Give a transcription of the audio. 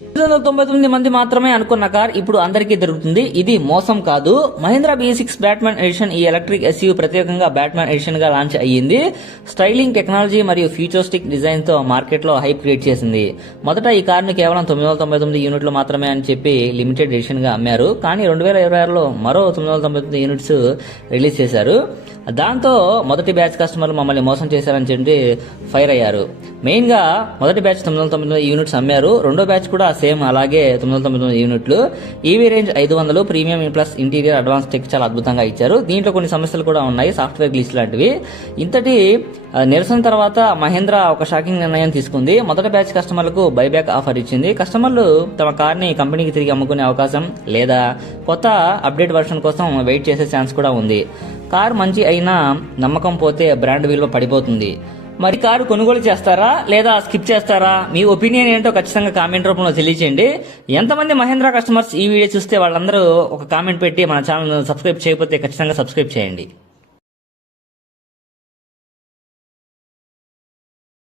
299 మంది మాత్రమే అనుకున్న కార్ ఇప్పుడు అందరికీ దొరుకుతుంది. ఇది మోసం కాదు. మహీంద్రా B6 బ్యాట్మన్ ఎడిషన్ ఈ ఎలక్ట్రిక్ SUV ప్రత్యేకంగా బ్యాట్మన్ ఎడిషన్ గా లాంచ్ అయ్యింది. స్టైలింగ్ టెక్నాలజీ మరియు ఫ్యూచరిస్టిక్ డిజైన్ తో మార్కెట్ లో హైప్ క్రియేట్ చేసింది. మొదట ఈ కార్ ను కేవలం 999 యూనిట్లు మాత్రమే అని చెప్పి లిమిటెడ్ ఎడిషన్ గా అమ్మారు. కానీ 2026లో మరో 999 యూనిట్స్ రిలీజ్ చేశారు. దాంతో మొదటి బ్యాచ్ కస్టమర్లు మమ్మల్ని మోసం చేశారని చెప్పి ఫైర్ అయ్యారు. మెయిన్ గా మొదటి బ్యాచ్ 999 యూనిట్స్ అమ్మారు. రెండో బ్యాచ్ కూడా సేమ్ అలాగే 999 యూనిట్లు. EV range 500, premium plus interior advance tech చాలా అద్భుతంగా ఇచ్చారు. దీంట్లో కొన్ని సమస్యలు కూడా ఉన్నాయి, సాఫ్ట్వేర్ గ్లిచ్ లాంటివి. ఇంతటి నిరసన తర్వాత మహీంద్రా ఒక షాకింగ్ నిర్ణయం తీసుకుంది. మొదటి బ్యాచ్ కస్టమర్లకు బైబ్యాక్ ఆఫర్ ఇచ్చింది. కస్టమర్లు తమ కార్ ని కంపెనీకి తిరిగి అమ్ముకునే అవకాశం లేదా కొత్త అప్డేట్ వర్షన్ కోసం వెయిట్ చేసే ఛాన్స్ కూడా ఉంది. కార్ మంచి అయినా నమ్మకం పోతే బ్రాండ్ విలువ పడిపోతుంది. మరి కారు కొనుగోలు చేస్తారా లేదా స్కిప్ చేస్తారా? మీ ఒపీనియన్ ఏంటో ఖచ్చితంగా కామెంట్ రూపంలో తెలియచేయండి. ఎంతమంది మహీంద్రా కస్టమర్స్ ఈ వీడియో చూస్తే వాళ్ళందరూ ఒక కామెంట్ పెట్టి మన ఛానల్ సబ్స్క్రైబ్ చేయకపోతే ఖచ్చితంగా సబ్స్క్రైబ్ చేయండి.